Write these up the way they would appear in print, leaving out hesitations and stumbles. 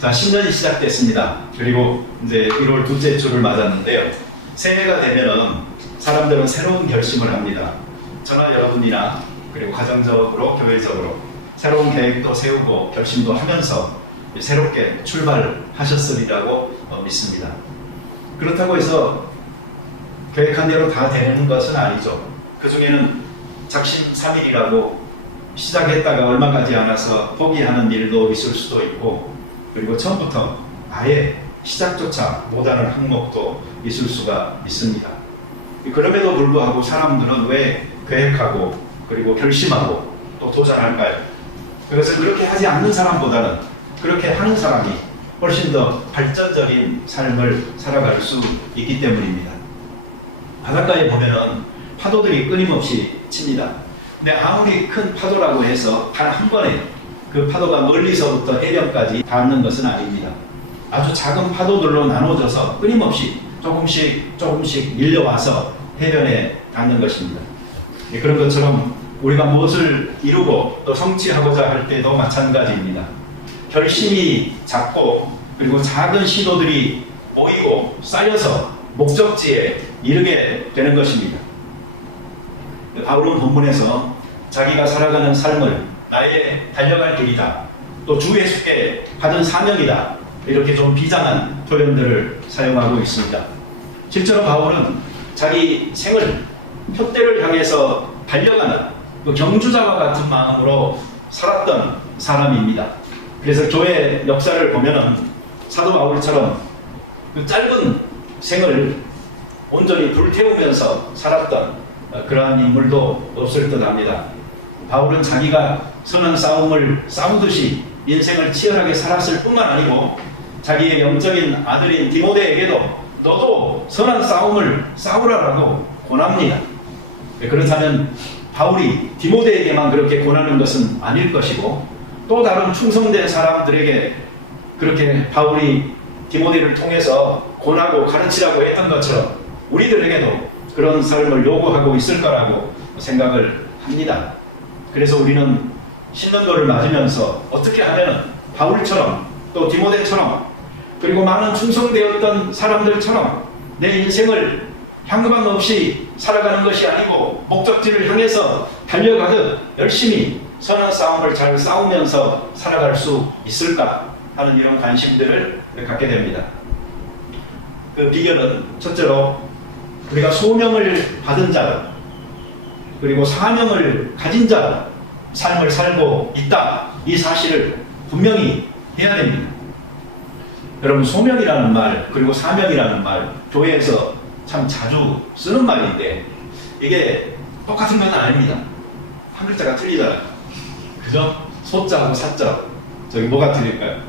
자, 신년이 시작됐습니다. 그리고 이제 1월 둘째 주를 맞았는데요. 새해가 되면은 사람들은 새로운 결심을 합니다. 저나 여러분이나 그리고 가정적으로, 교회적으로 새로운 계획도 세우고 결심도 하면서 새롭게 출발하셨으리라고 믿습니다. 그렇다고 해서 계획한 대로 다 되는 것은 아니죠. 그 중에는 작심삼일이라고 시작했다가 얼마 가지 않아서 포기하는 일도 있을 수도 있고, 그리고 처음부터 아예 시작조차 못하는 항목도 있을 수가 있습니다. 그럼에도 불구하고 사람들은 왜 계획하고 그리고 결심하고 또 도전할까요? 그것은 그렇게 하지 않는 사람보다는 그렇게 하는 사람이 훨씬 더 발전적인 삶을 살아갈 수 있기 때문입니다. 바닷가에 보면은 파도들이 끊임없이 칩니다. 근데 아무리 큰 파도라고 해서 단 한 번에 그 파도가 멀리서부터 해변까지 닿는 것은 아닙니다. 아주 작은 파도들로 나눠져서 끊임없이 조금씩 밀려와서 해변에 닿는 것입니다. 그런 것처럼 우리가 무엇을 이루고 또 성취하고자 할 때도 마찬가지입니다. 결심이 작고 그리고 작은 시도들이 모이고 쌓여서 목적지에 이르게 되는 것입니다. 바울은 본문에서 자기가 살아가는 삶을 나의 달려갈 길이다, 또 주 예수께 받은 사명이다, 이렇게 좀 비장한 표현들을 사용하고 있습니다. 실제로 바울은 자기 생을 표대를 향해서 달려가는 그 경주자와 같은 마음으로 살았던 사람입니다. 그래서 교회 역사를 보면은 사도 바울처럼 그 짧은 생을 온전히 불태우면서 살았던 그러한 인물도 없을 듯합니다. 바울은 자기가 선한 싸움을 싸우듯이 인생을 치열하게 살았을 뿐만 아니고 자기의 영적인 아들인 디모데에게도 너도 선한 싸움을 싸우라라고 권합니다. 그렇다면 바울이 디모데에게만 그렇게 권하는 것은 아닐 것이고, 또 다른 충성된 사람들에게 그렇게 바울이 디모데를 통해서 권하고 가르치라고 했던 것처럼 우리들에게도 그런 삶을 요구하고 있을 거라고 생각을 합니다. 그래서 우리는 신년도를 맞으면서 어떻게 하면 바울처럼 또 디모데처럼 그리고 많은 충성되었던 사람들처럼 내 인생을 향방 없이 살아가는 것이 아니고 목적지를 향해서 달려가듯 열심히 선한 싸움을 잘 싸우면서 살아갈 수 있을까 하는 이런 관심들을 갖게 됩니다. 그 비결은 첫째로 우리가 소명을 받은 자로 그리고 사명을 가진 자로 삶을 살고 있다, 이 사실을 분명히 해야 됩니다. 여러분, 소명이라는 말 그리고 사명이라는 말 교회에서 참 자주 쓰는 말인데 이게 똑같은 건 아닙니다. 한 글자가 틀리잖아요. 그죠? 소자하고 사자, 저기 뭐가 틀릴까요?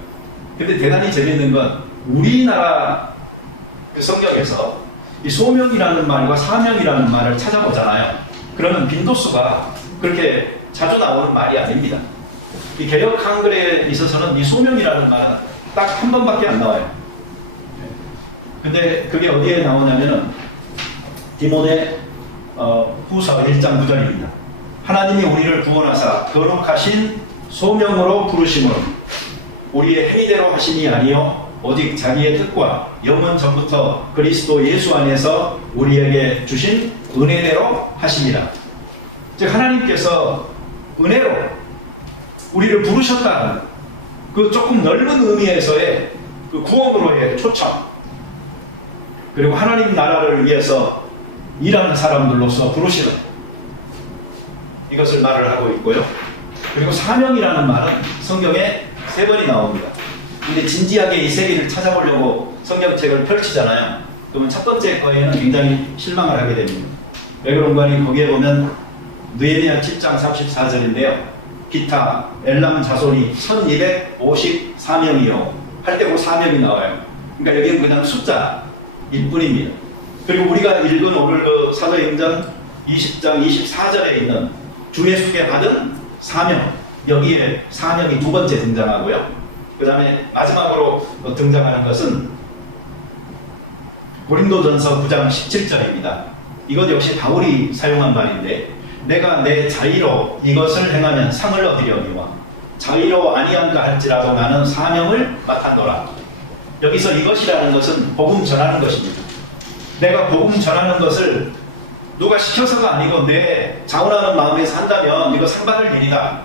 근데 대단히 재밌는 건 우리나라 성경에서 이 소명이라는 말과 사명이라는 말을 찾아보잖아요. 그러면 빈도수가 그렇게 자주 나오는 말이 아닙니다. 이 개역 한글에 있어서는 이 소명이라는 말은 딱 한 번밖에 안 나와요. 근데 그게 어디에 나오냐면은 디모데 후서 1장 9절입니다. 하나님이 우리를 구원하사 거룩하신 소명으로 부르심으로 우리의 행위대로 하심이 아니요 오직 자기의 뜻과 영원 전부터 그리스도 예수 안에서 우리에게 주신 은혜대로 하심이라. 즉 하나님께서 은혜로 우리를 부르셨다는 그 조금 넓은 의미에서의 그 구원으로의 초청, 그리고 하나님 나라를 위해서 일하는 사람들로서 부르시는 이것을 말을 하고 있고요. 그리고 사명이라는 말은 성경에 3번이 나옵니다. 근데 진지하게 이 세 개를 찾아보려고 성경책을 펼치잖아요. 그러면 첫 번째 거에는 굉장히 실망을 하게 됩니다. 왜 그런가 하니 거기에 보면 느헤미야 7장 34절인데요. 기타 엘람 자손이 1254명이요 할 때 그 사명이 나와요. 그러니까 여기는 그냥 숫자일 뿐입니다. 그리고 우리가 읽은 오늘 그 사도행전 20장 24절에 있는 주 예수께 받은 사명, 여기에 사명이 두 번째 등장하고요. 그 다음에 마지막으로 등장하는 것은 고린도전서 9장 17절입니다. 이것 역시 바울이 사용한 말인데 내가 내 자의로 이것을 행하면 상을 얻으려니와 자의로 아니한가 할지라도 나는 사명을 맡았노라. 여기서 이것이라는 것은 복음 전하는 것입니다. 내가 복음 전하는 것을 누가 시켜서가 아니고 내 자원하는 마음에서 한다면 이거 상 받을 일이다.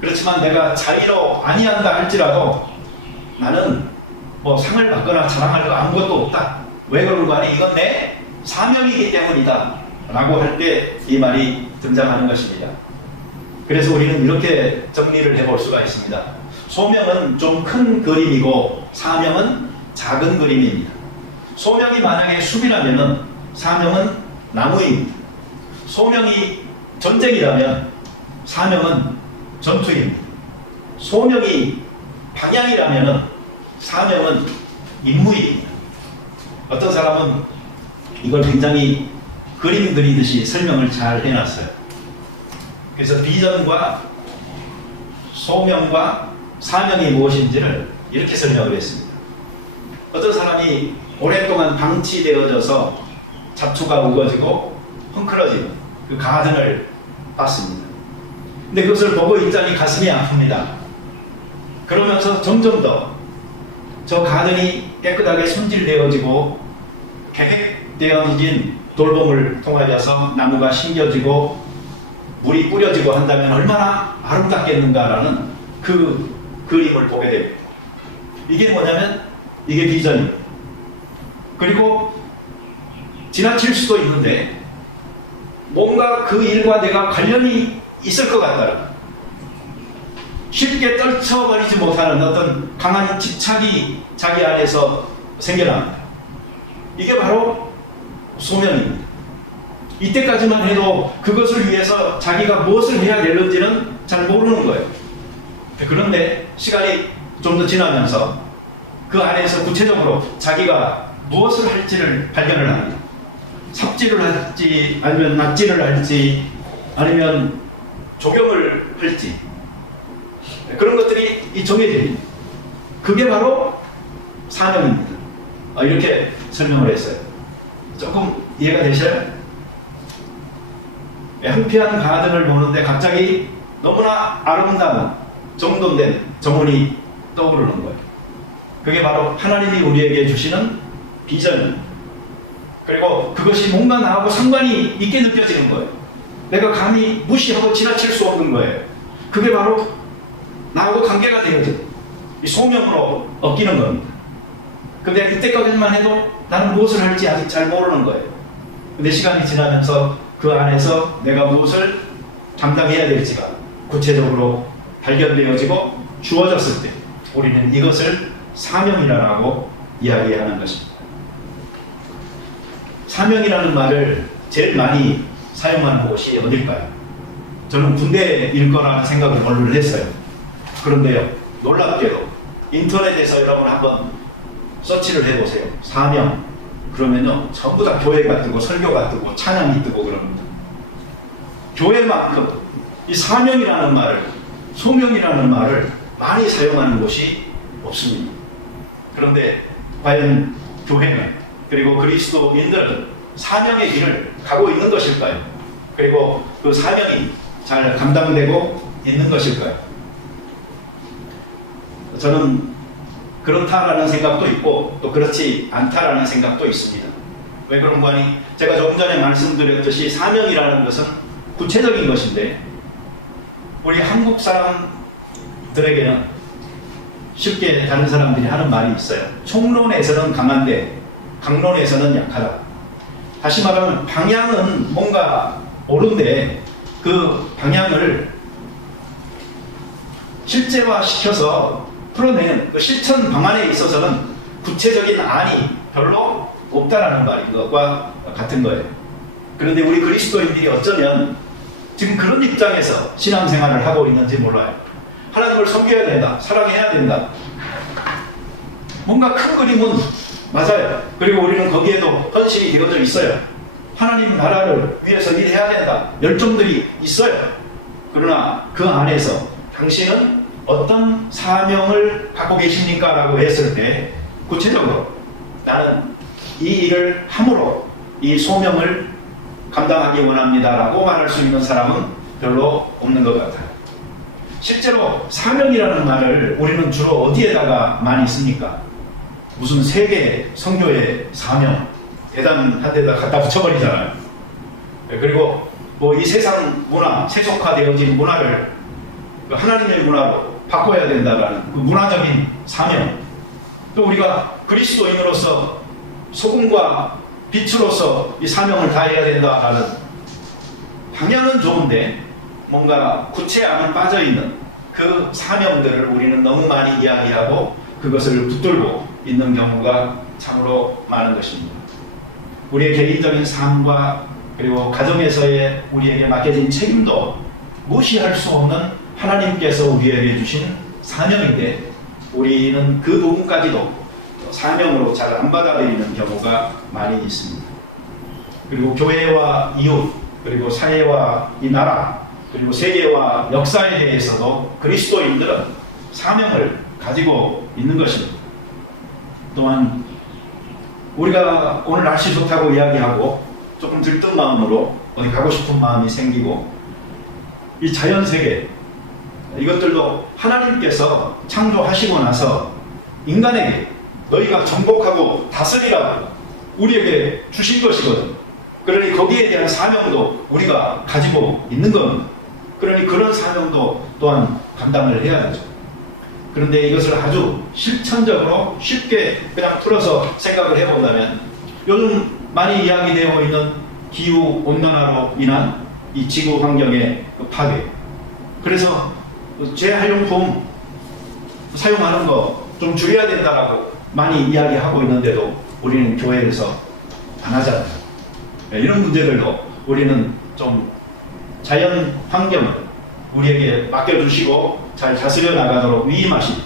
그렇지만 내가 자의로 아니한다 할지라도 나는 뭐 상을 받거나 자랑할 거 아무것도 없다. 왜 그런가 하니 이건 내 사명이기 때문이다 라고 할 때 이 말이 등장하는 것입니다. 그래서 우리는 이렇게 정리를 해볼 수가 있습니다. 소명은 좀 큰 그림이고 사명은 작은 그림입니다. 소명이 만약에 숲이라면 사명은 나무입니다. 소명이 전쟁이라면 사명은 전투입니다. 소명이 방향이라면 사명은 임무입니다. 어떤 사람은 이걸 굉장히 그림 그리듯이 설명을 잘 해놨어요. 그래서 비전과 소명과 사명이 무엇인지를 이렇게 설명을 했습니다. 어떤 사람이 오랫동안 방치되어져서 잡초가 우거지고 헝클어지는 그 가든을 봤습니다. 근데 그것을 보고 있자니 가슴이 아픕니다. 그러면서 점점 더 저 가든이 깨끗하게 손질되어지고 계획되어진 돌봄을 통하여서 나무가 심겨지고 물이 뿌려지고 한다면 얼마나 아름답겠는가라는 그 그림을 보게 됩니다. 이게 뭐냐면 이게 비전입니다. 그리고 지나칠 수도 있는데 뭔가 그 일과 내가 관련이 있을 것 같다는 쉽게 떨쳐버리지 못하는 어떤 강한 집착이 자기 안에서 생겨납니다. 이게 바로 소명입니다. 이때까지만 해도 그것을 위해서 자기가 무엇을 해야 되는지는 잘 모르는 거예요. 그런데 시간이 좀 더 지나면서 그 안에서 구체적으로 자기가 무엇을 할지를 발견을 합니다. 삽질을 할지 아니면 낫질을 할지 아니면 조경을 할지 그런 것들이 정해집니다. 그게 바로 사명입니다. 이렇게 설명을 했어요. 조금 이해가 되셔요? 한피한 가든을 보는데 갑자기 너무나 아름다운 정돈된 정원이 떠오르는 거예요. 그게 바로 하나님이 우리에게 주시는 비전입니다. 그리고 그것이 뭔가 나하고 상관이 있게 느껴지는 거예요. 내가 감히 무시하고 지나칠 수 없는 거예요. 그게 바로 나하고 관계가 되어져요. 이 소명으로 엮이는 겁니다. 근데 이때까지만 해도 나는 무엇을 할지 아직 잘 모르는 거예요. 근데 시간이 지나면서 그 안에서 내가 무엇을 담당해야 될지가 구체적으로 발견되어지고 주어졌을 때 우리는 이것을 사명이라고 이야기하는 것입니다. 사명이라는 말을 제일 많이 사용하는 곳이 어딜까요? 저는 군대일 거라는 생각을 원래 했어요. 그런데요, 놀랍게도 인터넷에서 여러분 한번 서치를 해보세요. 사명. 그러면요, 전부 다 교회가 뜨고 설교가 뜨고 찬양이 뜨고 그럽니다. 교회만큼 이 사명이라는 말을, 소명이라는 말을 많이 사용하는 곳이 없습니다. 그런데 과연 교회는 그리고 그리스도인들은 사명의 길을 가고 있는 것일까요? 그리고 그 사명이 잘 감당되고 있는 것일까요? 저는 그렇다라는 생각도 있고 또 그렇지 않다라는 생각도 있습니다. 왜 그런가 하니 제가 조금 전에 말씀드렸듯이 사명이라는 것은 구체적인 것인데 우리 한국 사람들에게는 쉽게 다른 사람들이 하는 말이 있어요. 총론에서는 강한데 강론에서는 약하다. 다시 말하면 방향은 뭔가 옳은데 그 방향을 실제화시켜서 풀어내는 그 실천 방안에 있어서는 구체적인 안이 별로 없다라는 말인 것과 같은 거예요. 그런데 우리 그리스도인들이 어쩌면 지금 그런 입장에서 신앙생활을 하고 있는지 몰라요. 하나님을 섬겨야 된다. 사랑해야 된다. 뭔가 큰 그림은 맞아요. 그리고 우리는 거기에도 헌신이 되어져 있어요. 하나님 나라를 위해서 일해야 된다. 열정들이 있어요. 그러나 그 안에서 당신은 어떤 사명을 갖고 계십니까? 라고 했을 때 구체적으로 나는 이 일을 함으로 이 소명을 감당하기 원합니다 라고 말할 수 있는 사람은 별로 없는 것 같아요. 실제로 사명이라는 말을 우리는 주로 어디에다가 많이 씁니까? 무슨 세계 성교의 사명, 대단한 데다 갖다 붙여버리잖아요. 그리고 뭐 이 세상 문화, 세속화되어진 문화를 하나님의 문화로 바꿔야 된다라는 그 문화적인 사명, 또 우리가 그리스도인으로서 소금과 빛으로서 이 사명을 다해야 된다라는 방향은 좋은데 뭔가 구체안은 빠져있는 그 사명들을 우리는 너무 많이 이야기하고 그것을 붙들고 있는 경우가 참으로 많은 것입니다. 우리의 개인적인 삶과 그리고 가정에서의 우리에게 맡겨진 책임도 무시할 수 없는 하나님께서 우리에게 주신 사명인데 우리는 그 부분까지도 사명으로 잘 안 받아들이는 경우가 많이 있습니다. 그리고 교회와 이웃, 그리고 사회와 이 나라, 그리고 세계와 역사에 대해서도 그리스도인들은 사명을 가지고 있는 것입니다. 또한 우리가 오늘 날씨 좋다고 이야기하고 조금 들뜬 마음으로 어디 가고 싶은 마음이 생기고 이 자연세계 이것들도 하나님께서 창조하시고 나서 인간에게 너희가 정복하고 다스리라고 우리에게 주신 것이거든. 그러니 거기에 대한 사명도 우리가 가지고 있는 겁니다. 그러니 그런 사명도 또한 감당을 해야 되죠. 그런데 이것을 아주 실천적으로 쉽게 그냥 풀어서 생각을 해본다면 요즘 많이 이야기되어 있는 기후온난화로 인한 이 지구 환경의 파괴, 그래서 재활용품 사용하는 거 좀 줄여야 된다라고 많이 이야기하고 있는데도 우리는 교회에서 안 하잖아요. 이런 문제들도 우리는 좀 자연 환경을 우리에게 맡겨주시고 잘 다스려 나가도록 위임하신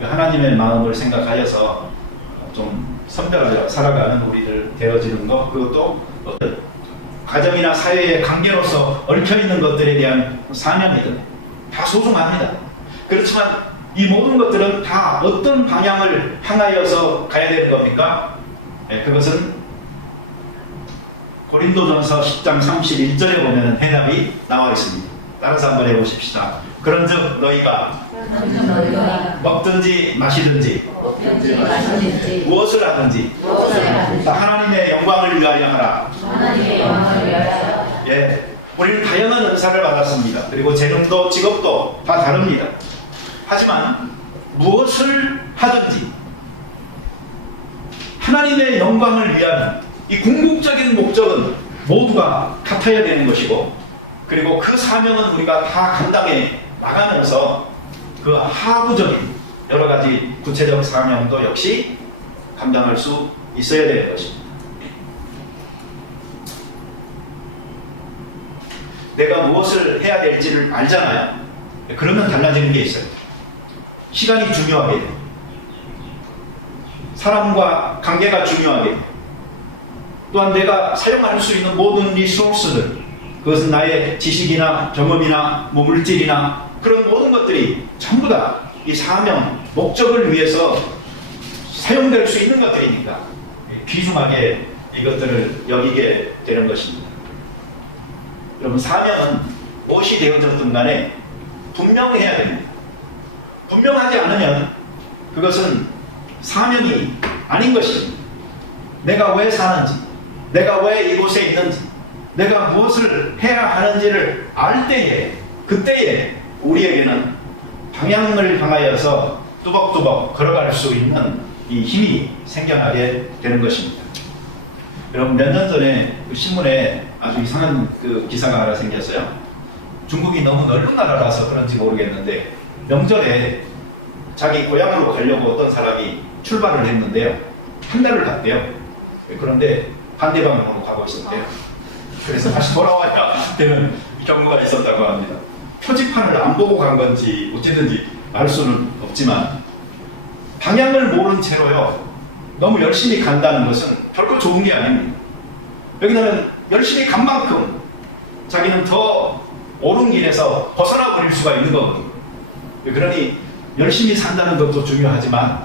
하나님의 마음을 생각하여서 좀 선별하여 살아가는 우리들 되어지는 것, 그것도 가정이나 사회의 관계로서 얽혀있는 것들에 대한 사명이든 다 소중합니다. 그렇지만 이 모든 것들은 다 어떤 방향을 향하여서 가야 되는 겁니까? 그것은 고린도전서 10장 31절에 보면 해답이 나와 있습니다. 따라서 한번 해보십시다. 그런즉 너희가 먹든지 마시든지 무엇을 하든지 하나님의 영광을 위하여 하라. 예, 우리는 다양한 은사를 받았습니다. 그리고 재능도 직업도 다 다릅니다. 하지만 무엇을 하든지 하나님의 영광을 위한 이 궁극적인 목적은 모두가 같아야 되는 것이고, 그리고 그 사명은 우리가 다 감당해 나가면서 그 하부적인 여러 가지 구체적 사명도 역시 감당할 수 있어야 되는 것입니다. 내가 무엇을 해야 될지를 알잖아요. 그러면 달라지는 게 있어요. 시간이 중요하게 돼요. 사람과 관계가 중요하게 돼요. 또한 내가 사용할 수 있는 모든 리소스들, 그것은 나의 지식이나 경험이나 물질이나 그런 모든 것들이 전부 다 이 사명, 목적을 위해서 사용될 수 있는 것들이니까 귀중하게 이것들을 여기게 되는 것입니다. 여러분, 사명은 무엇이 되어졌든 간에 분명해야 됩니다. 분명하지 않으면 그것은 사명이 아닌 것입니다. 내가 왜 사는지, 내가 왜 이곳에 있는지, 내가 무엇을 해야 하는지를 알 때에, 그때에 우리에게는 방향을 향하여서 뚜벅뚜벅 걸어갈 수 있는 이 힘이 생겨나게 되는 것입니다. 여러분, 몇 년 전에 그 신문에 아주 이상한 그 기사가 하나 생겼어요. 중국이 너무 넓은 나라라서 그런지 모르겠는데 명절에 자기 고향으로 가려고 어떤 사람이 출발을 했는데요, 한 달을 갔대요. 그런데 반대 방향으로 가고 있었대요. 그래서 다시 돌아와야 되는 경우가 있었다고 합니다. 표지판을 안 보고 간 건지 어쨌든지 알 수는 없지만 방향을 모른 채로요 너무 열심히 간다는 것은 결코 좋은 게 아닙니다. 왜냐하면 열심히 간 만큼 자기는 더 옳은 길에서 벗어나 버릴 수가 있는 거거든요. 그러니 열심히 산다는 것도 중요하지만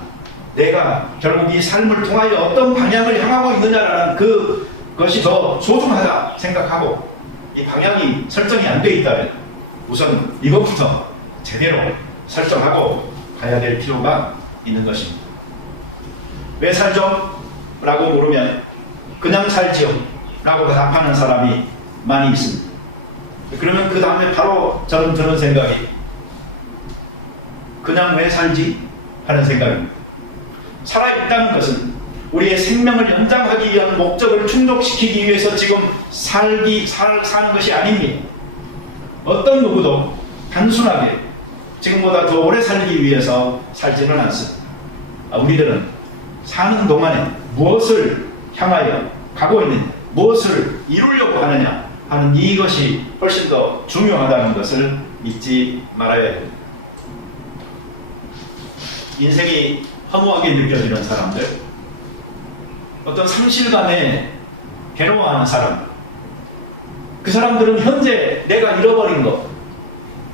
내가 결국 이 삶을 통하여 어떤 방향을 향하고 있느냐라는 그것이 더 소중하다 생각하고 이 방향이 설정이 안 돼 있다면 우선 이것부터 제대로 설정하고 가야 될 필요가 있는 것입니다. 왜 살죠? 라고 물으면 그냥 살지요 라고 답하는 사람이 많이 있습니다. 그러면 그 다음에 바로 저는 드는 생각이 그냥 왜 살지? 하는 생각입니다. 살아있다는 것은 우리의 생명을 연장하기 위한 목적을 충족시키기 위해서 지금 사는 것이 아닙니다. 어떤 누구도 단순하게 지금보다 더 오래 살기 위해서 살지는 않습니다. 우리들은 사는 동안에 무엇을 향하여 가고 있느냐, 무엇을 이루려고 하느냐 하는 이것이 훨씬 더 중요하다는 것을 잊지 말아야 됩니다. 인생이 허무하게 느껴지는 사람들, 어떤 상실감에 괴로워하는 사람, 그 사람들은 현재 내가 잃어버린 것,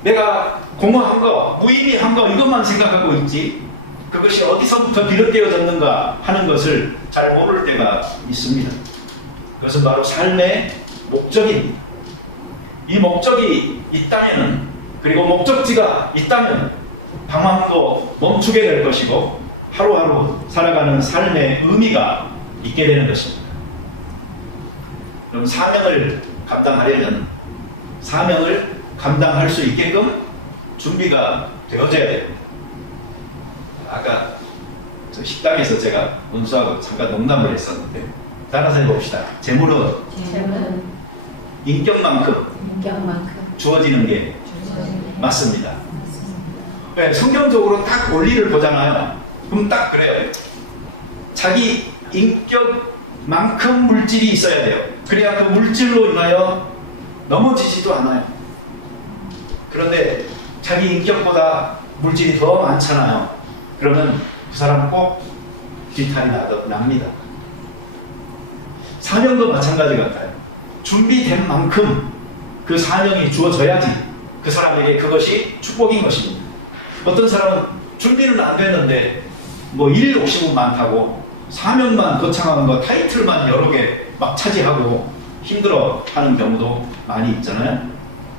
내가 공허한 거, 무의미한 거 이것만 생각하고 있지 그것이 어디서부터 비롯되어졌는가 하는 것을 잘 모를 때가 있습니다. 그것은 바로 삶의 목적입니다. 이 목적이 있다면, 그리고 목적지가 있다면 방황도 멈추게 될 것이고 하루하루 살아가는 삶의 의미가 있게 되는 것입니다. 그럼 사명을 감당하려면 사명을 감당할 수 있게끔 준비가 되어져야 됩니다. 아까 저 식당에서 제가 원수하고 잠깐 농담을 했었는데 따라서 해봅시다. 재물은 인격만큼 주어지는 게 맞습니다. 네, 성경적으로 딱 원리를 보잖아요. 그럼 딱 그래요. 자기 인격만큼 물질이 있어야 돼요. 그래야 그 물질로 인하여 넘어지지도 않아요. 그런데 자기 인격보다 물질이 더 많잖아요. 그러면 그 사람 꼭 뒤탈이 납니다. 사명도 마찬가지 같아요. 준비된 만큼 그 사명이 주어져야지 그 사람에게 그것이 축복인 것입니다. 어떤 사람은 준비는 안 됐는데 일 욕심은 많다고 사명만 거창한 거 타이틀만 여러 개 막 차지하고 힘들어 하는 경우도 많이 있잖아요.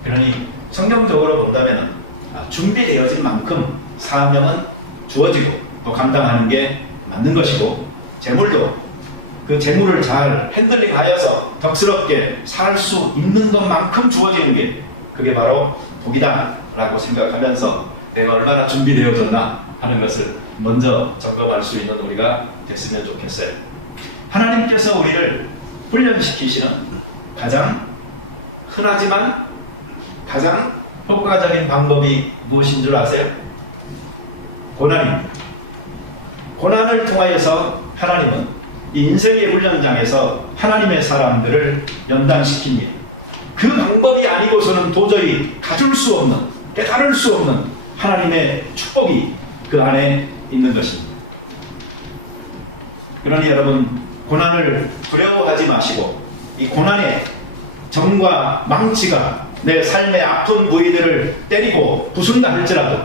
그러니 성경적으로 본다면 준비되어진 만큼 사명은 주어지고 또 감당하는 게 맞는 것이고, 재물도 그 재물을 잘 핸들링하여서 덕스럽게 살 수 있는 것만큼 주어지는 게 그게 바로 복이다 라고 생각하면서 내가 얼마나 준비되어졌나 하는 것을 먼저 점검할 수 있는 우리가 됐으면 좋겠어요. 하나님께서 우리를 훈련시키시는 가장 흔하지만 가장 효과적인 방법이 무엇인 줄 아세요? 고난입니다. 고난을 통하여서 하나님은 이 인생의 훈련장에서 하나님의 사람들을 연단시킵니다. 그 방법이 아니고서는 도저히 가질 수 없는, 깨달을 수 없는 하나님의 축복이 그 안에 있는 것입니다. 그러니 여러분, 고난을 두려워하지 마시고 이 고난의 정과 망치가 내 삶의 아픈 부위들을 때리고 부순다 할지라도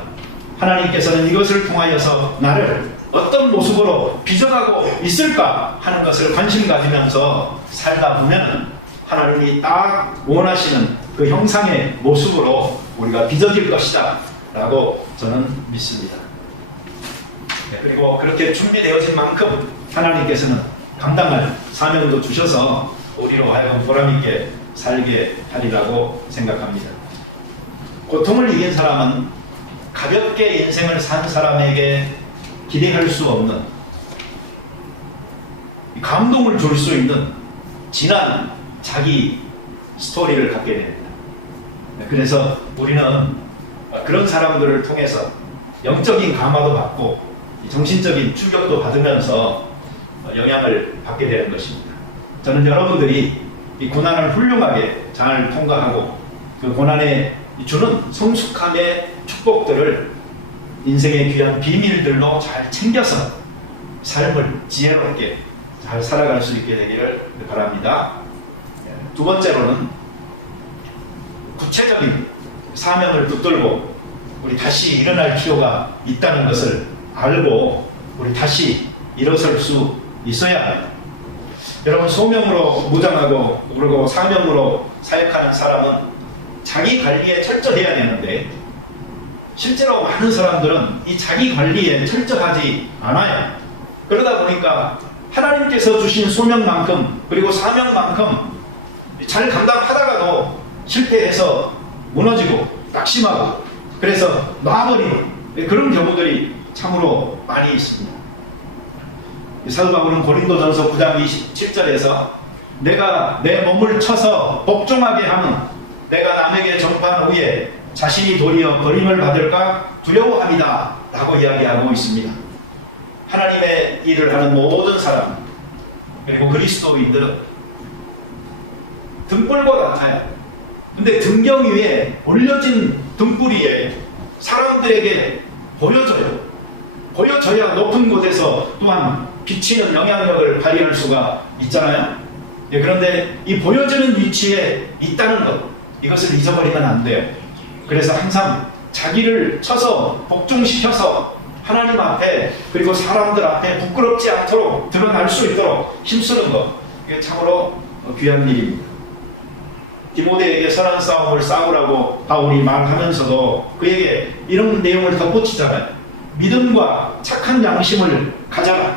하나님께서는 이것을 통하여서 나를 어떤 모습으로 빚어가고 있을까 하는 것을 관심 가지면서 살다 보면 하나님이 딱 원하시는 그 형상의 모습으로 우리가 빚어질 것이다 라고 저는 믿습니다. 그리고 그렇게 준비되어진 만큼 하나님께서는 감당할 사명도 주셔서 우리로 하여금 보람있게 살게 하리라고 생각합니다. 고통을 이긴 사람은 가볍게 인생을 산 사람에게 기대할 수 없는, 감동을 줄 수 있는 진한 자기 스토리를 갖게 됩니다. 그래서 우리는 그런 사람들을 통해서 영적인 감화도 받고 정신적인 충격도 받으면서 영향을 받게 되는 것입니다. 저는 여러분들이 이 고난을 훌륭하게 잘 통과하고 그 고난에 주는 성숙함의 축복들을 인생의 귀한 비밀들로 잘 챙겨서 삶을 지혜롭게 잘 살아갈 수 있게 되기를 바랍니다. 두 번째로는 구체적인 사명을 붙들고 우리 다시 일어날 필요가 있다는 것을 알고 우리 다시 일어설 수 있어야 합니다. 여러분, 소명으로 무장하고 그리고 사명으로 사역하는 사람은 자기 관리에 철저해야 되는데 실제로 많은 사람들은 이 자기 관리에 철저하지 않아요. 그러다 보니까 하나님께서 주신 소명만큼 그리고 사명만큼 잘 감당하다가도 실패해서 무너지고 낙심하고 그래서 놔버리는 그런 경우들이 참으로 많이 있습니다. 사도 바울은 고린도전서 9장 27절에서 내가 내 몸을 쳐서 복종하게 하면 내가 남에게 전파한 후에 자신이 도리어 버림을 받을까 두려워합니다 라고 이야기하고 있습니다. 하나님의 일을 하는 모든 사람 그리고 그리스도인들은 등불과 같아요. 근데 등경 위에 올려진 등불이에 사람들에게 보여져야 높은 곳에서 또한 비치는 영향력을 발휘할 수가 있잖아요. 예, 그런데 이 보여지는 위치에 있다는 것, 이것을 잊어버리면 안 돼요. 그래서 항상 자기를 쳐서 복종시켜서 하나님 앞에 그리고 사람들 앞에 부끄럽지 않도록 드러날 수 있도록 힘쓰는 것, 이게 참으로 귀한 일입니다. 디모데에게 선한 싸움을 싸우라고 바울이 말하면서도 그에게 이런 내용을 덧붙이잖아요. 믿음과 착한 양심을 가져라.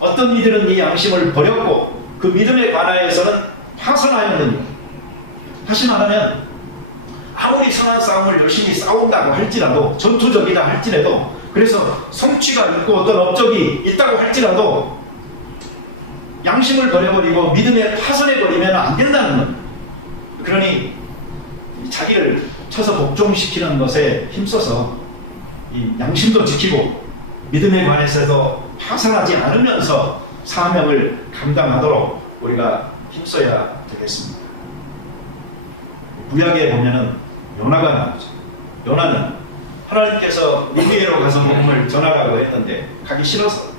어떤 이들은 이 양심을 버렸고 그 믿음에 관하여서는 파선하였느니, 다시 말하면 아무리 선한 싸움을 열심히 싸운다고 할지라도, 전투적이다 할지라도, 그래서 성취가 있고 어떤 업적이 있다고 할지라도 양심을 버려버리고 믿음에 파선해버리면 안 된다는 겁니다. 그러니 자기를 쳐서 복종시키는 것에 힘써서 이 양심도 지키고 믿음에 관해서도 파산하지 않으면서 사명을 감당하도록 우리가 힘써야 되겠습니다. 구약에 보면은 요나가 나오죠. 요나는 하나님께서 니느웨로 가서 복음을 전하라고 했는데 가기 싫어서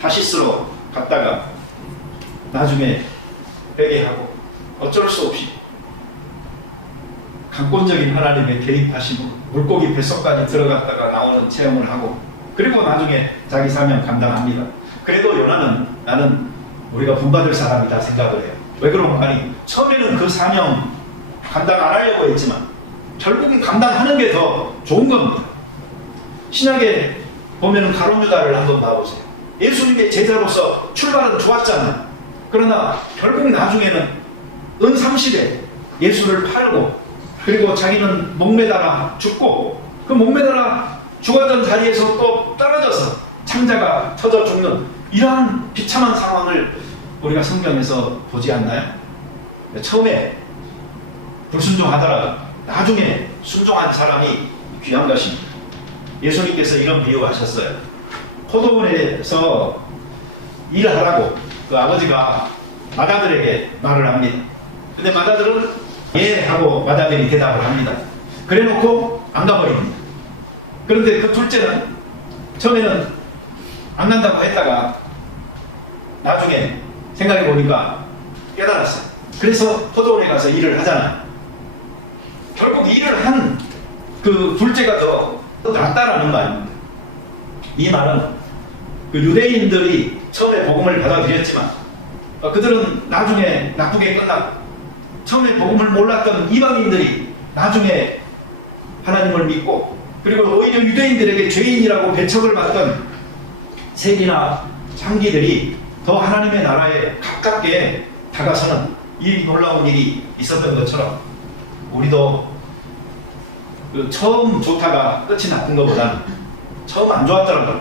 다시스로 갔다가 나중에 회개하고 어쩔 수 없이 강권적인 하나님의 개입하심으로 물고기 뱃속까지 들어갔다가 나오는 체험을 하고 그리고 나중에 자기 사명 감당합니다. 그래도 요나는 나는 우리가 본받을 사람이다 생각을 해요. 왜 그런가 하니 처음에는 그 사명 감당 안 하려고 했지만 결국은 감당하는 게 더 좋은 겁니다. 신약에 보면 가룟유다를 한번 봐보세요. 예수님의 제자로서 출발은 좋았잖아요. 그러나 결국 나중에는 은 30에 예수를 팔고 그리고 자기는 목매달아 죽고 그 목매달아 죽었던 자리에서 또 떨어져서 창자가 터져 죽는 이러한 비참한 상황을 우리가 성경에서 보지 않나요? 처음에 불순종하더라도 나중에 순종한 사람이 귀한 것입니다. 예수님께서 이런 비유하셨어요. 포도원에서 일하라고 그 아버지가 마다들에게 말을 합니다. 근데 마다들은 예 하고 마다들이 대답을 합니다. 그래 놓고 안 가버립니다. 그런데 그 둘째는 처음에는 안 간다고 했다가 나중에 생각해 보니까 깨달았어요. 그래서 포도원에 가서 일을 하잖아요. 결국 일을 한 그 둘째가 더 낫다라는 말입니다. 이 말은 그 유대인들이 처음에 복음을 받아들였지만 그들은 나중에 나쁘게 끝나고 처음에 복음을 몰랐던 이방인들이 나중에 하나님을 믿고 그리고 오히려 유대인들에게 죄인이라고 배척을 받던 세리나 창기들이 더 하나님의 나라에 가깝게 다가서는 이 놀라운 일이 있었던 것처럼 우리도 그 처음 좋다가 끝이 나쁜 것보다는 처음 안 좋았더라도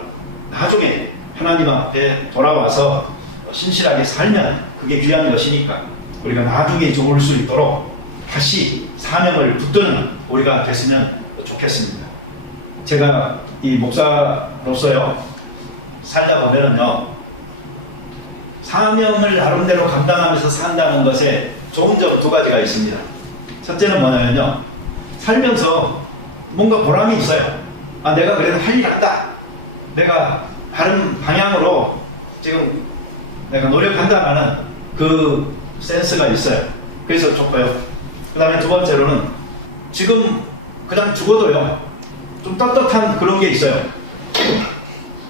나중에 하나님 앞에 돌아와서 신실하게 살면 그게 귀한 것이니까 우리가 나중에 좋을 수 있도록 다시 사명을 붙드는 우리가 됐으면 좋겠습니다. 제가 이 목사로서요 살다 보면은요 사명을 나름대로 감당하면서 산다는 것에 좋은 점 두 가지가 있습니다. 첫째는 뭐냐면요 살면서 뭔가 보람이 있어요. 아 내가 그래도 할 일 한다. 내가 바른 방향으로 지금 내가 노력한다라는 그 센스가 있어요. 그래서 좋고요. 그 다음에 두 번째로는 지금 그냥 죽어도요 좀 떳떳한 그런 게 있어요.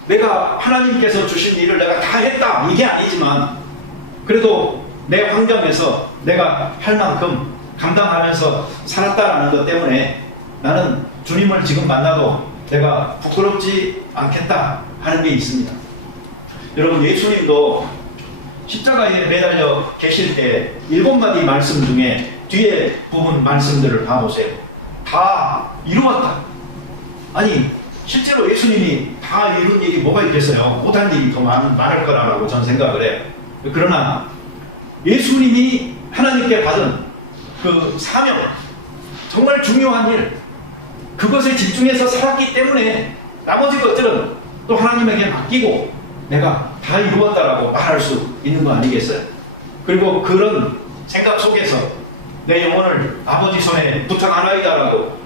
내가 하나님께서 주신 일을 내가 다 했다 이게 아니지만 그래도 내 환경에서 내가 할 만큼 감당하면서 살았다라는 것 때문에 나는 주님을 지금 만나도 내가 부끄럽지 않겠다 하는 게 있습니다. 여러분, 예수님도 십자가에 매달려 계실 때 7마디 말씀 중에 뒤에 부분 말씀들을 봐보세요. 다 이루었다. 아니, 실제로 예수님이 다 이룬 일이 뭐가 있겠어요? 못한 일이 더 많을 거라고 저는 생각을 해요. 그러나 예수님이 하나님께 받은 그 사명, 정말 중요한 일, 그것에 집중해서 살았기 때문에 나머지 것들은 또 하나님에게 맡기고 내가 다 이루었다라고 말할 수 있는 거 아니겠어요? 그리고 그런 생각 속에서 내 영혼을 아버지 손에 부탁하나이다라고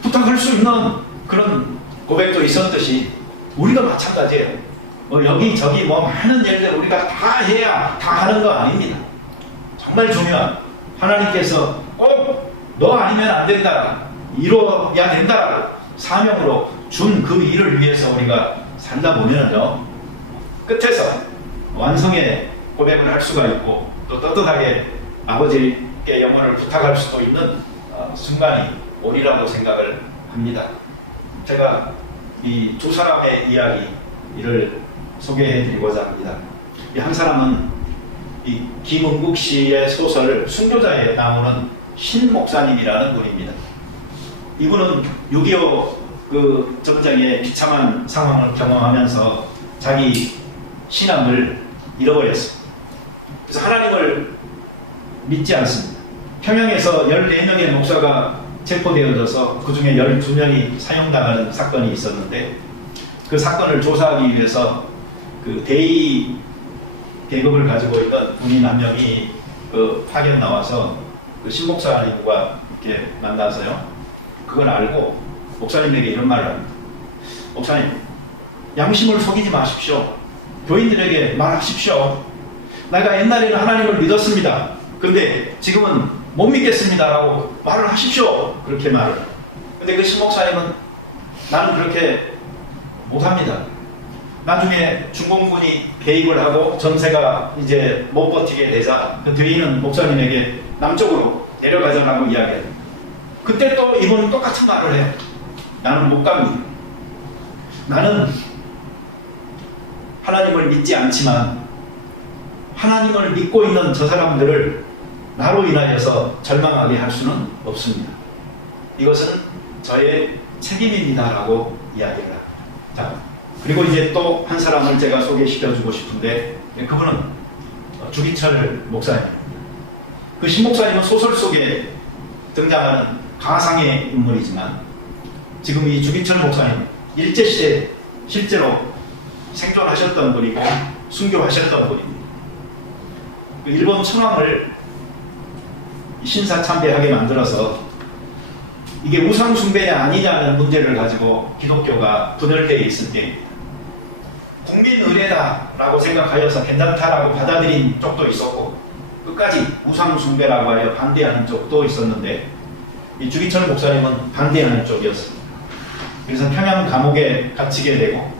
부탁할 수 있는 그런 고백도 있었듯이 우리가 마찬가지예요. 여기저기 많은 일들 우리가 다 해야 다 하는 거 아닙니다. 정말 중요한, 하나님께서 꼭 너 아니면 안 된다, 이루어야 된다라고 사명으로 준 그 일을 위해서 우리가 살다 보면요, 끝에서 완성의 고백을 할 수가 있고 또 떳떳하게 아버지께 영혼을 부탁할 수도 있는 순간이 오리라고 생각을 합니다. 제가 이 두 사람의 이야기를 소개해 드리고자 합니다. 이 한 사람은 이 김은국 씨의 소설 순교자에 나오는 신 목사님이라는 분입니다. 이분은 6.25 그 전쟁의 비참한 상황을 경험하면서 자기 신앙을 잃어버렸어요. 그래서 하나님을 믿지 않습니다. 평양에서 14명의 목사가 체포되어져서 그 중에 12명이 사형당하는 사건이 있었는데, 그 사건을 조사하기 위해서 그 대의 계급을 가지고 있던 군인 한 명이 그 파견 나와서 그 신목사님과 이렇게 만나서요, 그걸 알고 목사님에게 이런 말을 합니다. 목사님, 양심을 속이지 마십시오. 교인들에게 말하십시오. 내가 옛날에는 하나님을 믿었습니다. 근데 지금은 못 믿겠습니다 라고 말을 하십시오. 그렇게 말을. 근데 그 신목사님은 나는 그렇게 못합니다. 나중에 중공군이 개입을 하고 전세가 이제 못 버티게 되자 그 뒤에 있는 목사님에게 남쪽으로 내려가자라고 이야기해요. 그때 또 이분은 똑같은 말을 해요. 나는 못 갑니다. 나는 하나님을 믿지 않지만 하나님을 믿고 있는 저 사람들을 나로 인하여서 절망하게 할 수는 없습니다. 이것은 저의 책임입니다라고 이야기를 합니다. 자, 그리고 이제 또 한 사람을 제가 소개시켜주고 싶은데, 그분은 주기철 목사님입니다. 그 신목사님은 소설 속에 등장하는 가상의 인물이지만 지금 이 주기철 목사님 일제시대 실제로 생존하셨던 분이고 순교하셨던 분입니다. 그 일본 천황을 신사참배하게 만들어서 이게 우상숭배냐 아니냐는 문제를 가지고 기독교가 분열되어 있을 때 국민의례다라고 생각하여서 괜찮다라고 받아들인 쪽도 있었고 끝까지 우상숭배라고 하여 반대하는 쪽도 있었는데, 이 주기철 목사님은 반대하는 쪽이었습니다. 그래서 평양 감옥에 갇히게 되고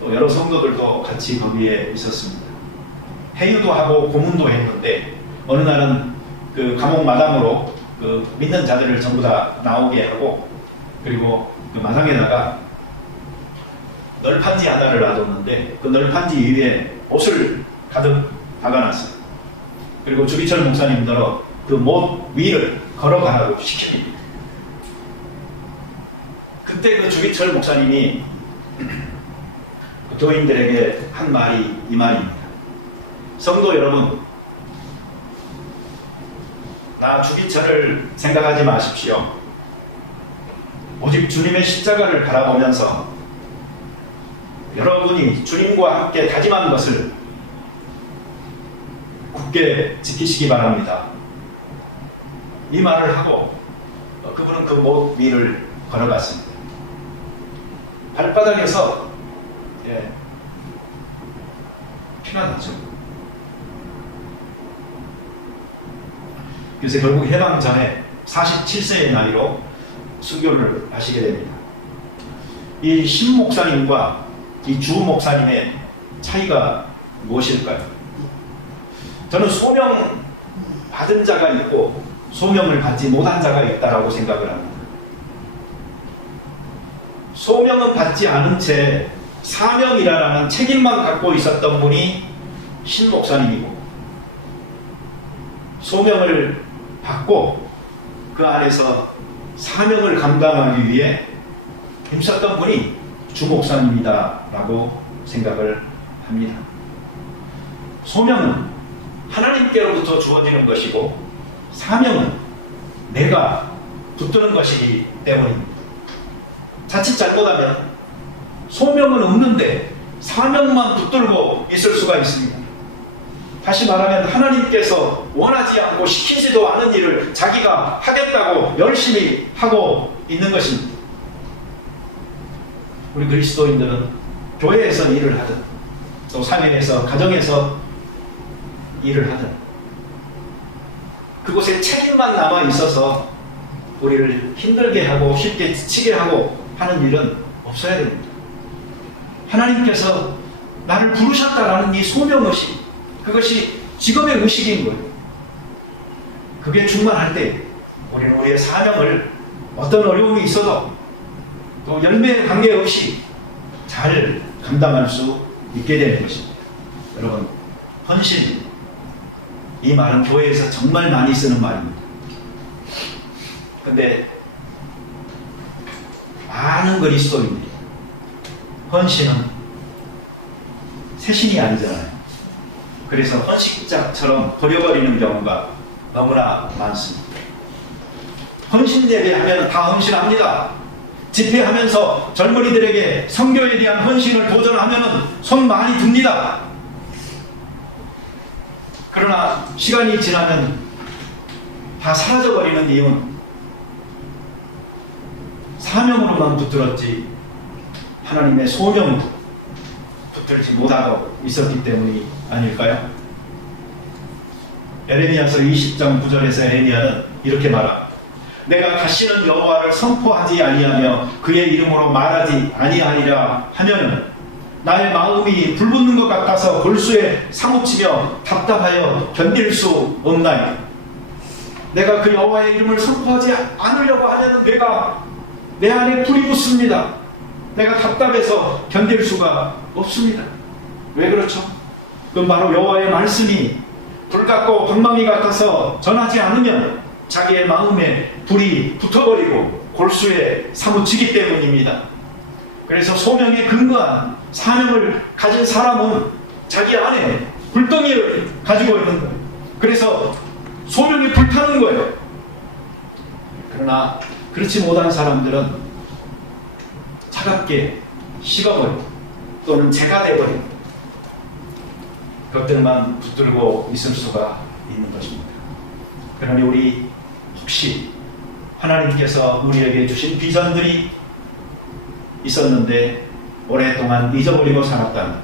또 여러 성도들도 같이 거기에 있었습니다. 회유도 하고 고문도 했는데 어느 날은 그 감옥 마당으로 그 믿는 자들을 전부 다 나오게 하고, 그리고 그 마당에다가 널판지 하나를 놔뒀는데 그 널판지 위에 옷을 가득 박아놨어요. 그리고 주기철 목사님들은 그 못 위를 걸어가라고 시킵니다. 그때 그 주기철 목사님이 교인들에게 한 말이 이 말입니다. 성도 여러분, 나 주기철을 생각하지 마십시오. 오직 주님의 십자가를 바라보면서 여러분이 주님과 함께 다짐한 것을 굳게 지키시기 바랍니다. 이 말을 하고 그분은 그 못 위를 걸어갔습니다. 발바닥에서 피가 나죠. 그래서 결국 해방 전에 47세의 나이로 순교를 하시게 됩니다. 이 신 목사님과 이 주 목사님의 차이가 무엇일까요? 저는 소명 받은 자가 있고 소명을 받지 못한 자가 있다라고 생각을 합니다. 소명은 받지 않은 채 사명이라는 책임만 갖고 있었던 분이 신 목사님이고, 소명을 받고 그 안에서 사명을 감당하기 위해 힘썼던 분이 주 목사님이다 라고 생각을 합니다. 소명은 하나님께로부터 주어지는 것이고, 사명은 내가 붙드는 것이기 때문입니다. 자칫 잘못하면 소명은 없는데 사명만 붙들고 있을 수가 있습니다. 다시 말하면 하나님께서 원하지 않고 시키지도 않은 일을 자기가 하겠다고 열심히 하고 있는 것입니다. 우리 그리스도인들은 교회에서 일을 하든 또 사회에서, 가정에서 일을 하든 그곳에 책임만 남아 있어서 우리를 힘들게 하고 쉽게 지치게 하고 하는 일은 없어야 됩니다. 하나님께서 나를 부르셨다라는 이 소명의식, 그것이 직업의 의식인 거예요. 그게 충만할 때 우리는 우리의 사명을 어떤 어려움이 있어도 또 열매에 관계없이 잘 감당할 수 있게 되는 것입니다. 여러분, 헌신, 이 말은 교회에서 정말 많이 쓰는 말입니다. 근데 많은 그리스도인들이 헌신은 새신이 아니잖아요. 그래서 헌신짝처럼 버려버리는 경우가 너무나 많습니다. 헌신 예배하면 다 헌신합니다. 집회하면서 젊은이들에게 선교에 대한 헌신을 도전하면 손 많이 듭니다. 그러나 시간이 지나면 다 사라져버리는 이유는 사명으로만 붙들었지 하나님의 소명으로 붙들지 못하고 있었기 때문이 아닐까요? 에레미야서 20장 9절에서 에레미야는 이렇게 말합니다. 내가 다시는 여호와를 선포하지 아니하며 그의 이름으로 말하지 아니하리라 하면은 나의 마음이 불붙는 것 같아서 골수에 사무치며 답답하여 견딜 수 없나이다. 내가 그 여호와의 이름을 선포하지 않으려고 하면 내 안에 불이 붙습니다. 내가 답답해서 견딜 수가 없습니다. 왜 그렇죠? 그건 바로 여호와의 말씀이 불 같고 방망이 같아서 전하지 않으면 자기의 마음에 불이 붙어버리고 골수에 사무치기 때문입니다. 그래서 소명에 근거한 사명을 가진 사람은 자기 안에 불덩이를 가지고 있는 거예요. 그래서 소명이 불타는 거예요. 그러나 그렇지 못한 사람들은 차갑게 식어버리고 또는 재가 되어버리고 그것들만 붙들고 있을 수가 있는 것입니다. 그러니 우리 혹시 하나님께서 우리에게 주신 비전들이 있었는데 오랫동안 잊어버리고 살았다면,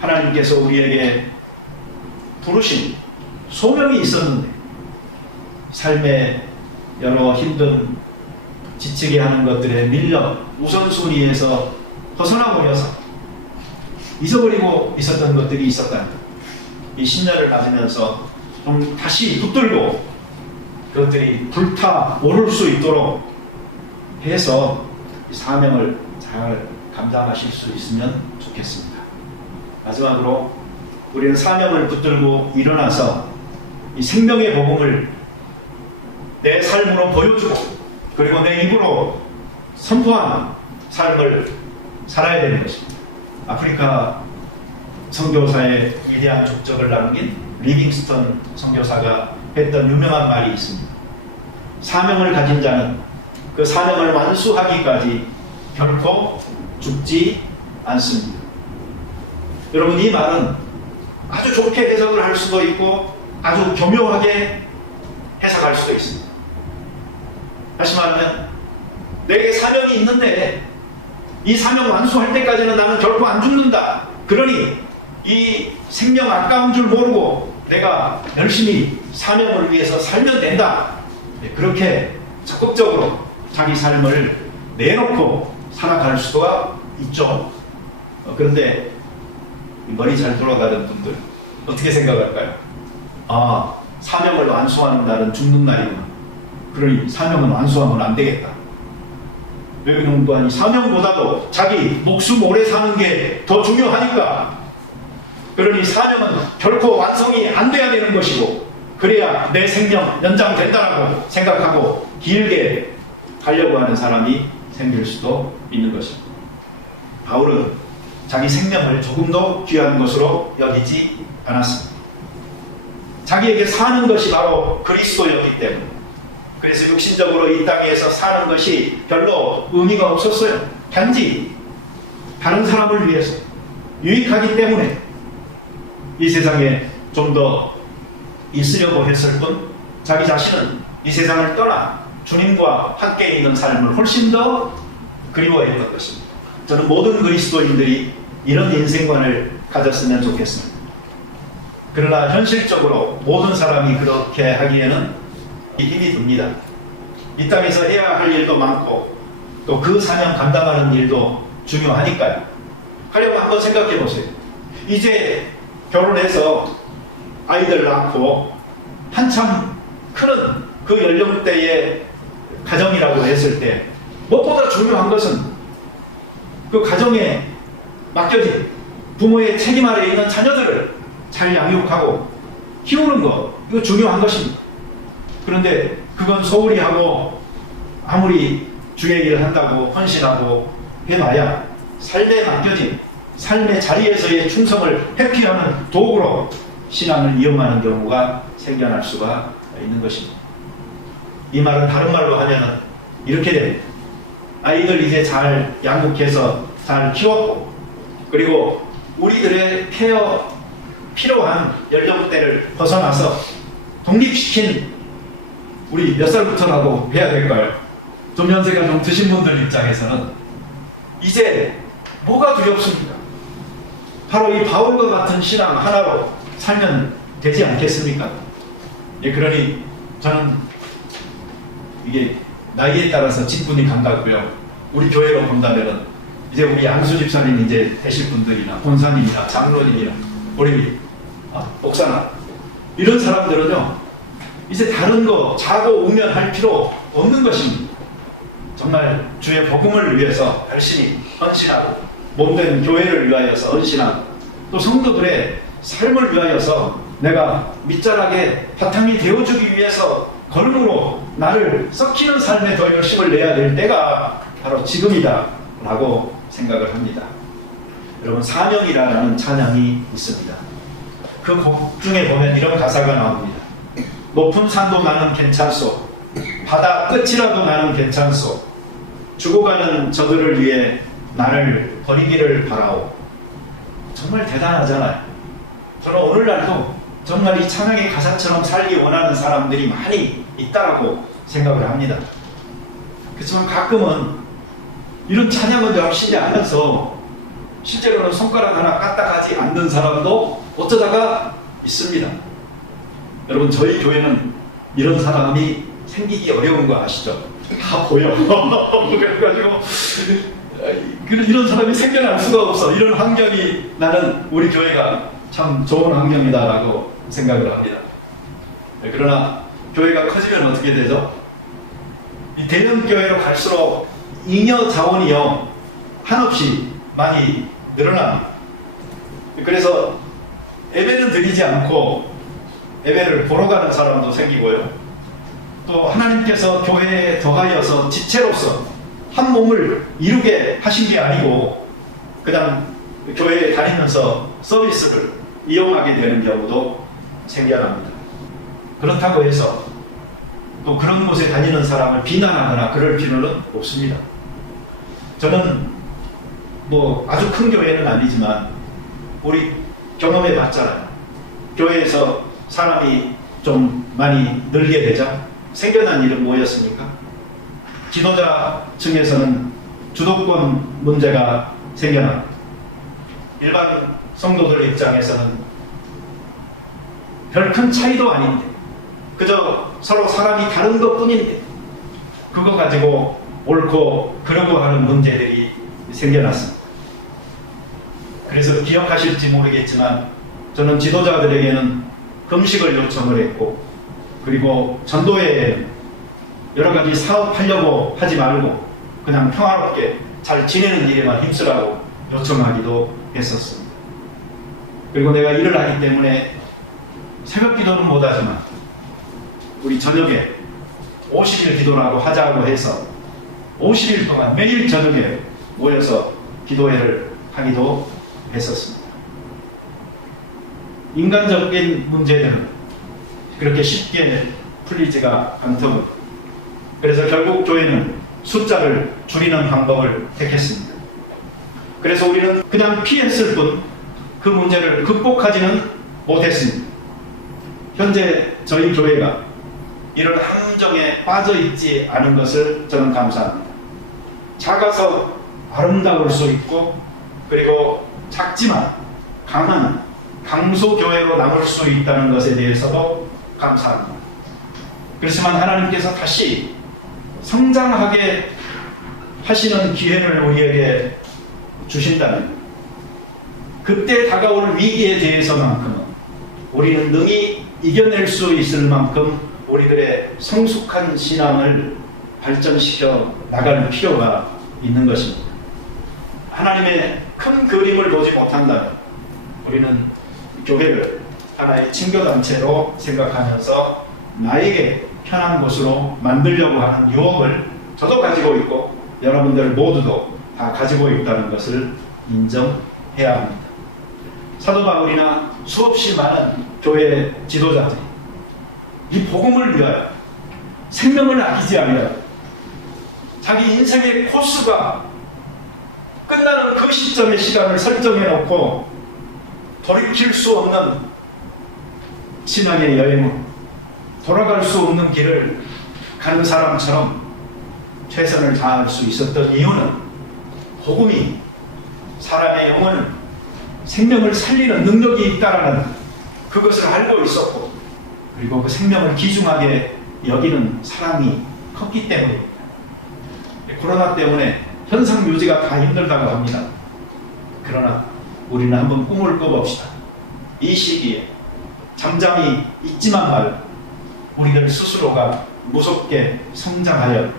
하나님께서 우리에게 부르신 소명이 있었는데 삶의 여러 힘든 지치게 하는 것들에 밀려 우선순위에서 벗어나버려서 잊어버리고 있었던 것들이 있었다면, 이 신년을 맞으면서 좀 다시 붙들고 그것들이 불타 오를 수 있도록 해서 사명을 잘 감당하실 수 있으면 좋겠습니다. 마지막으로 우리는 사명을 붙들고 일어나서 이 생명의 복음을 내 삶으로 보여주고 그리고 내 입으로 선포하는 삶을 살아야 되는 것입니다. 아프리카 선교사의 위대한 족적을 남긴 리빙스턴 선교사가 했던 유명한 말이 있습니다. 사명을 가진 자는 그 사명을 완수하기까지 결코 죽지 않습니다. 여러분, 이 말은 아주 좋게 해석을 할 수도 있고 아주 교묘하게 해석할 수도 있습니다. 다시 말하면 내게 사명이 있는데 이 사명 완수할 때까지는 나는 결코 안 죽는다. 그러니 이 생명 아까운 줄 모르고 내가 열심히 사명을 위해서 살면 된다. 그렇게 적극적으로 자기 삶을 내놓고 살아갈 수가 있죠. 그런데 머리 잘 돌아가는 분들 어떻게 생각할까요? 아, 사명을 완수하는 날은 죽는 날이구나. 그러니 사명은 완수하면 안 되겠다. 외국인 또한 사명보다도 자기 목숨 오래 사는 게 더 중요하니까, 그러니 사명은 결코 완성이 안 돼야 되는 것이고, 그래야 내 생명 연장된다라고 생각하고 길게 가려고 하는 사람이 생길 수도 있는 것입니다. 바울은 자기 생명을 조금도 귀한 것으로 여기지 않았습니다. 자기에게 사는 것이 바로 그리스도였기 때문에, 그래서 육신적으로 이 땅에서 사는 것이 별로 의미가 없었어요. 단지 다른 사람을 위해서 유익하기 때문에 이 세상에 좀 더 있으려고 했을 뿐, 자기 자신은 이 세상을 떠나 주님과 함께 있는 삶을 훨씬 더 그리워했던 것입니다. 저는 모든 그리스도인들이 이런 인생관을 가졌으면 좋겠습니다. 그러나 현실적으로 모든 사람이 그렇게 하기에는 힘이 듭니다. 이 땅에서 해야 할 일도 많고 또 그 사명 감당하는 일도 중요하니까요. 하려고 한번 생각해 보세요. 이제 결혼해서 아이들 낳고 한참 크는 그 연령대의 가정이라고 했을 때, 무엇보다 중요한 것은 그 가정에 맡겨진 부모의 책임 아래에 있는 자녀들을 잘 양육하고 키우는 것, 이거 중요한 것입니다. 그런데 그건 소홀히 하고 아무리 주의 일을 한다고 헌신하고 해봐야 삶에 맡겨진 삶의 자리에서의 충성을 회피하는 도구로 신앙을 이용하는 경우가 생겨날 수가 있는 것입니다. 이 말은 다른 말로 하면 이렇게 됩니다. 아이들 이제 잘 양육해서 잘 키웠고, 그리고 우리들의 케어 필요한 연령대를 벗어나서 독립시킨 우리 몇 살부터라도 해야 될까요? 좀 연세가 좀 드신 분들 입장에서는 이제 뭐가 두렵습니까? 바로 이 바울과 같은 신앙 하나로 살면 되지 않겠습니까? 예, 그러니 저는 이게 나이에 따라서 직분이 간다고요. 우리 교회로 본다면은 이제 우리 양수 집사님 이제 되실 분들이나 권사님이나 장로님이나 우리 목사나 이런 사람들은요, 이제 다른 거 자고 우면할 필요 없는 것입니다. 정말 주의 복음을 위해서 열심히 헌신하고 몸된 교회를 위하여서 헌신하고 또 성도들의 삶을 위하여서 내가 밑자락에 바탕이 되어주기 위해서 걸음으로 나를 썩히는 삶에 더 열심을 내야 될 때가 바로 지금이다 라고 생각을 합니다. 여러분, 사명이라는 찬양이 있습니다. 그 곡 중에 보면 이런 가사가 나옵니다. 높은 산도 나는 괜찮소, 바다 끝이라도 나는 괜찮소, 죽어가는 저들을 위해 나를 버리기를 바라오. 정말 대단하잖아요. 저는 오늘날도 정말 이 찬양의 가사처럼 살기 원하는 사람들이 많이 있다라고 생각을 합니다. 그렇지만 가끔은 이런 찬양을 열심히 하면서 실제로는 손가락 하나 까딱하지 않는 사람도 어쩌다가 있습니다. 여러분, 저희 교회는 이런 사람이 생기기 어려운 거 아시죠? 다 보여. 그래가지고 이런 사람이 생겨날 수가 없어. 이런 환경이 나는 우리 교회가 참 좋은 환경이다라고 생각을 합니다. 그러나 교회가 커지면 어떻게 되죠? 이 대형 교회로 갈수록 잉여 자원이요 한없이 많이 늘어납니다. 그래서 예배는 드리지 않고 예배를 보러 가는 사람도 생기고요. 또 하나님께서 교회에 더하여서 지체로서 한 몸을 이루게 하신 게 아니고 그냥 교회에 다니면서 서비스를 이용하게 되는 경우도 생겨납니다. 그렇다고 해서 또 그런 곳에 다니는 사람을 비난하거나 그럴 필요는 없습니다. 저는 뭐 아주 큰 교회는 아니지만 우리 경험해 봤잖아요. 교회에서 사람이 좀 많이 늘게 되자 생겨난 일은 뭐였습니까? 지도자 층에서는 주도권 문제가 생겨납니다. 일반 성도들 입장에서는 별 큰 차이도 아닌데 그저 서로 사람이 다른 것 뿐인데 그거 가지고 옳고 그러고 하는 문제들이 생겨났습니다. 그래서 기억하실지 모르겠지만 저는 지도자들에게는 금식을 요청을 했고, 그리고 전도에 여러 가지 사업하려고 하지 말고 그냥 평화롭게 잘 지내는 일에만 힘쓰라고 요청하기도 했었습니다. 그리고 내가 일을 하기 때문에 새벽 기도는 못하지만 우리 저녁에 50일 기도라고 하자고 해서 50일 동안 매일 저녁에 모여서 기도회를 하기도 했었습니다. 인간적인 문제들은 그렇게 쉽게 풀리지가 않더군요. 그래서 결국 교회는 숫자를 줄이는 방법을 택했습니다. 그래서 우리는 그냥 피했을 뿐 그 문제를 극복하지는 못했습니다. 현재 저희 교회가 이런 함정에 빠져 있지 않은 것을 저는 감사합니다. 작아서 아름다울 수 있고, 그리고 작지만 강한 강소교회로 남을 수 있다는 것에 대해서도 감사합니다. 그렇지만 하나님께서 다시 성장하게 하시는 기회를 우리에게 주신다면 그때 다가올 위기에 대해서만큼은 우리는 능히 이겨낼 수 있을 만큼 우리들의 성숙한 신앙을 발전시켜 나갈 필요가 있는 것입니다. 하나님의 큰 그림을 보지 못한다면 우리는 교회를 하나의 친교단체로 생각하면서 나에게 편한 곳으로 만들려고 하는 유혹을 저도 가지고 있고 여러분들 모두도 다 가지고 있다는 것을 인정해야 합니다. 사도 바울이나 수없이 많은 교회 지도자들이 이 복음을 위하여 생명을 아끼지 아니하여 자기 인생의 코스가 끝나는 그 시점의 시간을 설정해 놓고 돌이킬 수 없는 신앙의 여행으로 돌아갈 수 없는 길을 가는 사람처럼 최선을 다할 수 있었던 이유는 복음이 사람의 영혼을 생명을 살리는 능력이 있다라는 그것을 알고 있었고, 그리고 그 생명을 귀중하게 여기는 사람이 컸기 때문입니다. 코로나 때문에 현상 유지가 다 힘들다고 합니다. 그러나 우리는 한번 꿈을 꿔봅시다. 이 시기에 잠잠히 있지만 말고 우리들 스스로가 무섭게 성장하여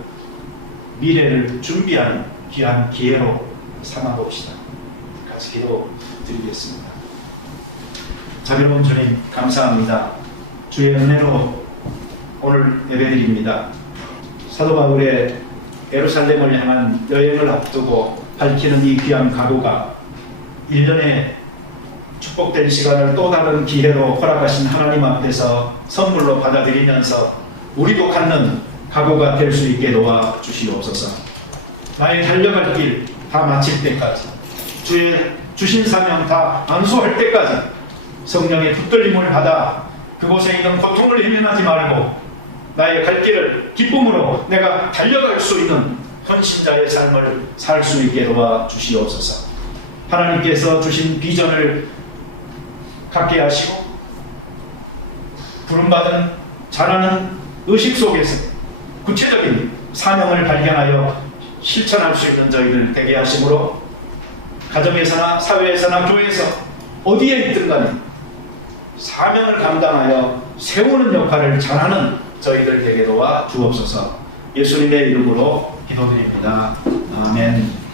미래를 준비하는 귀한 기회로 삼아봅시다. 같이 기도드리겠습니다. 자비로운 주님 감사합니다. 주의 은혜로 오늘 예배드립니다. 사도 바울의 예루살렘을 향한 여행을 앞두고 밝히는 이 귀한 각오가 1년의 축복된 시간을 또 다른 기회로 허락하신 하나님 앞에서 선물로 받아들이면서 우리도 갖는 각오가 될 수 있게 도와주시옵소서. 나의 달려갈 길 다 마칠 때까지, 주의 주신 사명 다 완수할 때까지 성령의 붙들림을 받아 그곳에 있는 고통을 외면하지 말고 나의 갈 길을 기쁨으로 내가 달려갈 수 있는 헌신자의 삶을 살 수 있게 도와주시옵소서. 하나님께서 주신 비전을 갖게 하시고 부름받은 잘하는 의식 속에서 구체적인 사명을 발견하여 실천할 수 있는 저희들 되게 하심으로 가정에서나 사회에서나 교회에서 어디에 있든 간에 사명을 감당하여 세우는 역할을 잘하는 저희들 되게 도와 주옵소서. 예수님의 이름으로 기도드립니다. 아멘.